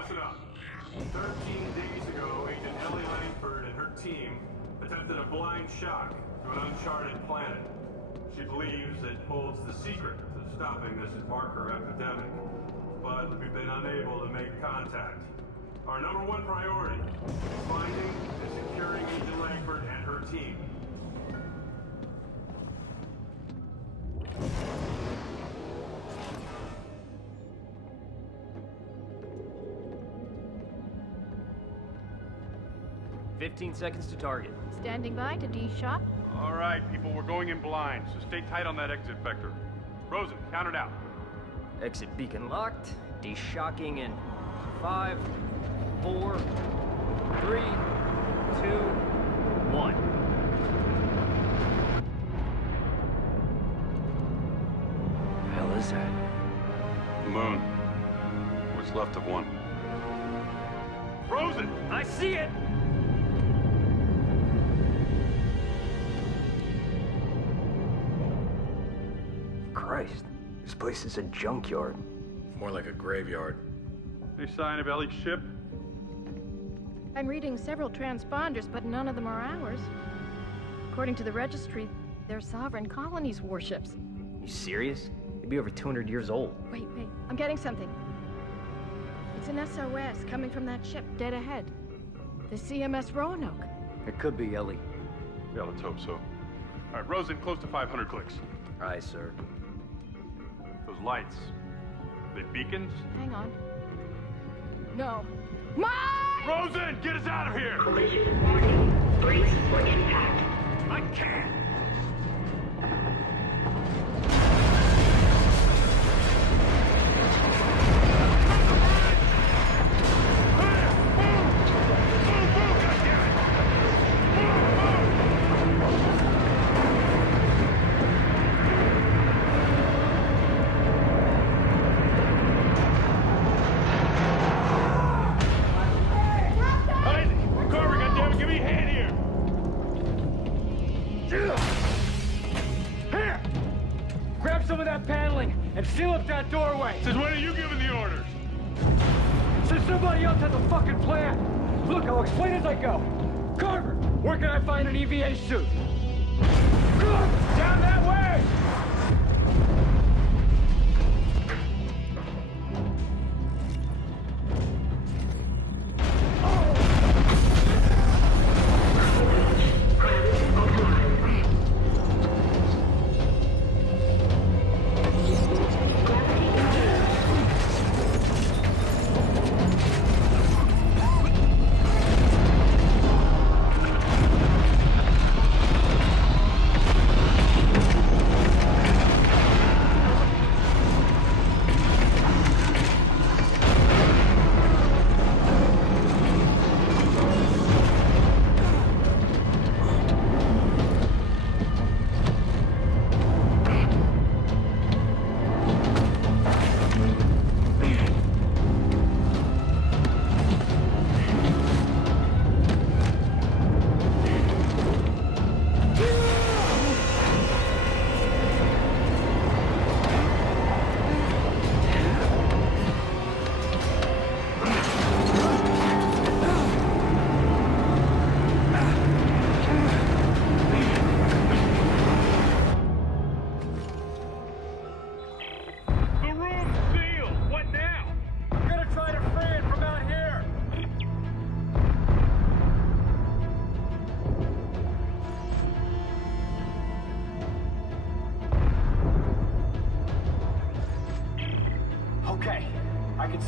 listen up. 13 days ago, Agent Ellie Langford and her team attempted a blind shock to an uncharted planet. She believes it holds the secret to stopping this marker epidemic, but we've been unable to make contact. Our number one priority is finding and securing Agent Langford and her team. "15 seconds to target." Standing by to D-shop. All right, people, we're going in blind, so stay tight on that exit vector. Rosen, count it out. Exit beacon locked. De-shocking in 5, 4, 3, 2, 1. The hell is that? The moon. What's left of one. Rosen! I see it! Christ, this place is a junkyard. More like a graveyard. Any sign of Ellie's ship? I'm reading several transponders, but none of them are ours. According to the registry, they're Sovereign Colonies warships. You serious? They'd be over 200 years old. Wait, I'm getting something. It's an SOS coming from that ship dead ahead. The CMS Roanoke. It could be Ellie. Yeah, let's hope so. All right, Rosen, close to 500 clicks. Aye, sir. Those lights, they beacons? Hang on. No. Mike! Rosen, get us out of here! Collision warning. Brace for impact. I can't! And seal up that doorway! Since when are you giving the orders? Since somebody else has a fucking plan! Look, I'll explain as I go. Carver, where can I find an EVA suit? Down that way!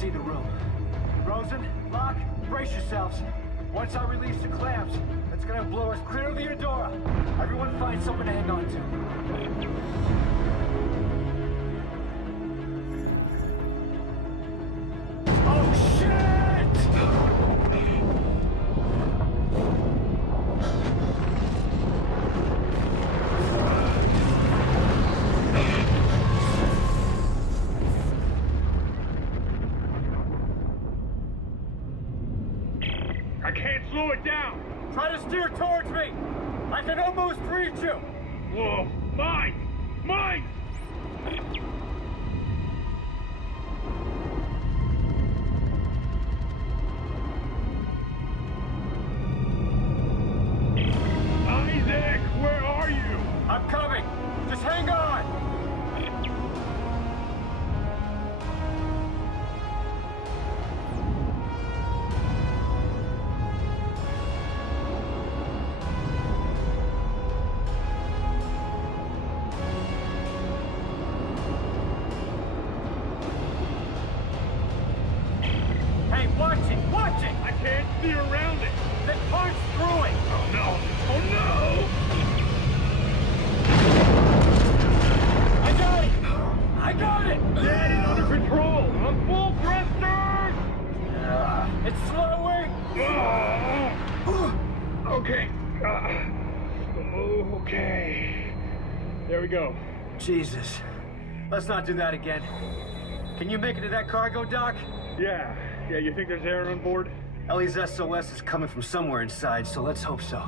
See the room. Rosen, Locke, brace yourselves. Once I release the clamps, it's gonna blow us clear of the Eudora. Everyone find something to hang on to. Oh shit! I can't slow it down! Try to steer towards me! I can almost reach you! Whoa! Mine! Mine! I got it! It's under control! I'm full thrusters! It's slowing! Okay. Okay. There we go. Jesus. Let's not do that again. Can you make it to that cargo dock? Yeah, you think there's air on board? Ellie's SOS is coming from somewhere inside, so let's hope so.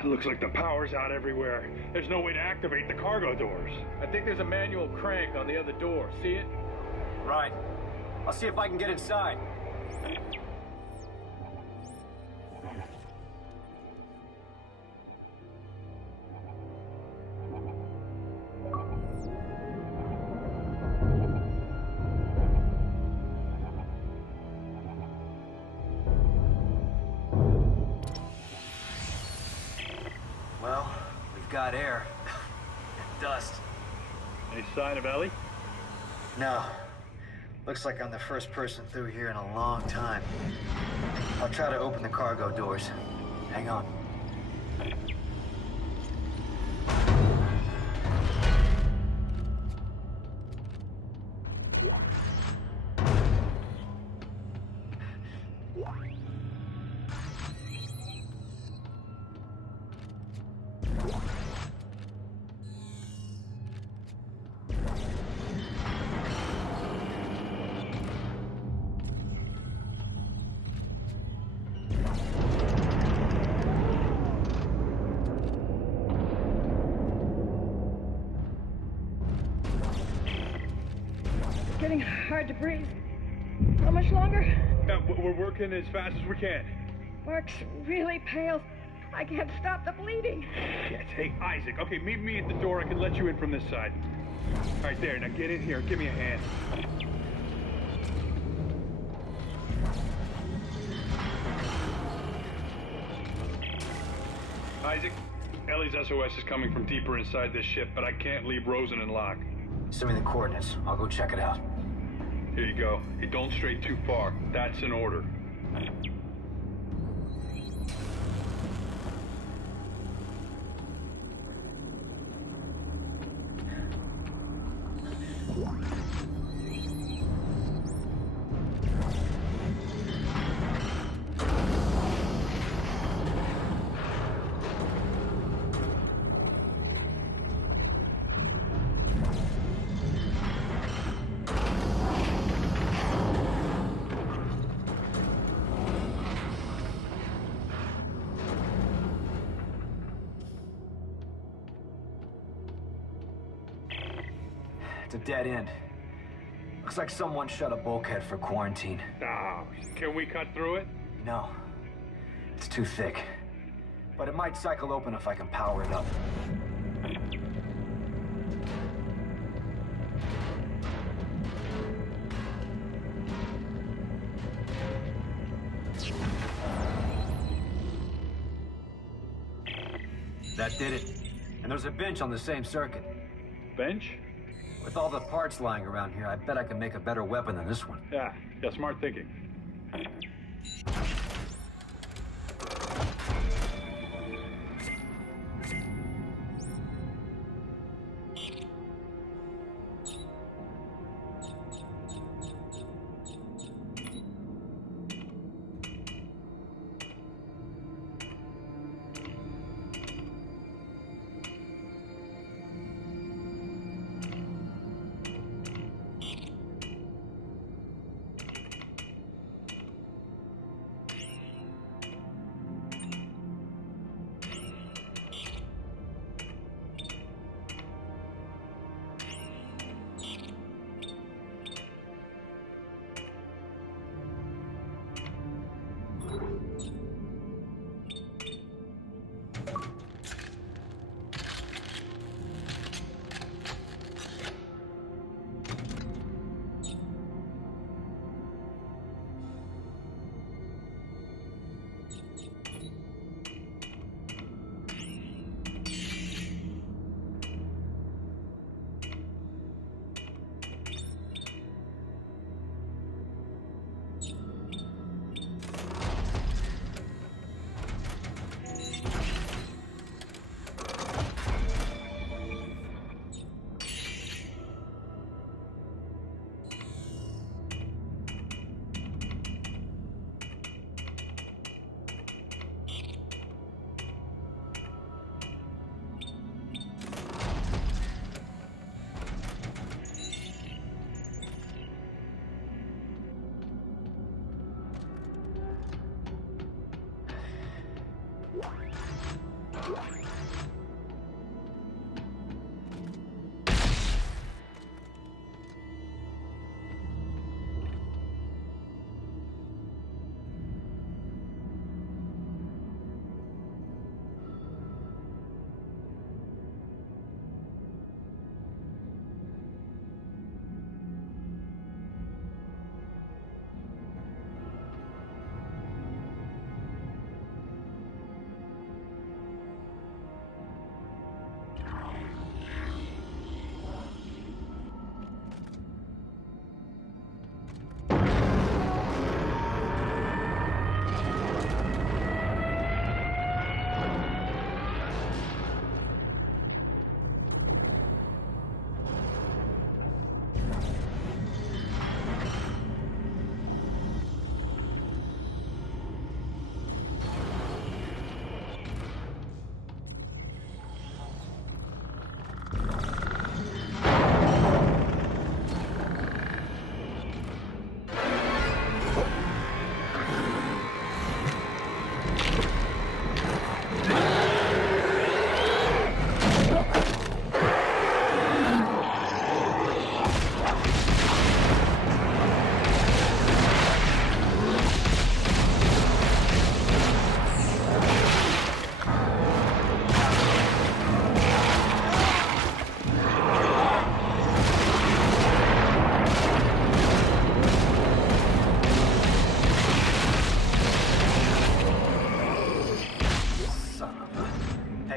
It looks like the power's out everywhere. There's no way to activate the cargo doors. I think there's a manual crank on the other door. See it? Right. I'll see if I can get inside. Well, we've got air. And dust. Any sign of Ellie? No. Looks like I'm the first person through here in a long time. I'll try to open the cargo doors. Hang on. Getting hard to breathe. How much longer? Yeah, we're working as fast as we can. Mark's really pale. I can't stop the bleeding. Yes, hey, Isaac. Okay, meet me at the door. I can let you in from this side. All right, there. Now get in here. Give me a hand. Isaac, Ellie's SOS is coming from deeper inside this ship, but I can't leave Rosen and Locke. Send me the coordinates. I'll go check it out. Here you go. Hey, don't stray too far. That's an order. It's a dead end. Looks like someone shut a bulkhead for quarantine. Oh, can we cut through it? No. It's too thick. But it might cycle open if I can power it up. That did it. And there's a bench on the same circuit. Bench? With all the parts lying around here, I bet I can make a better weapon than this one. Yeah, smart thinking.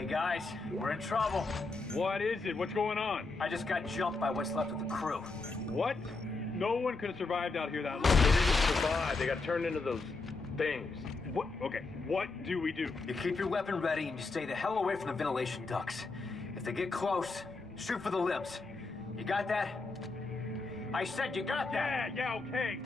Hey guys, we're in trouble. What is it? What's going on? I just got jumped by what's left of the crew. What? No one could have survived out here that long. They didn't survive. They got turned into those things. What? Okay, what do we do? You keep your weapon ready and you stay the hell away from the ventilation ducts. If they get close, shoot for the limbs. You got that? I said you got that! Yeah, okay.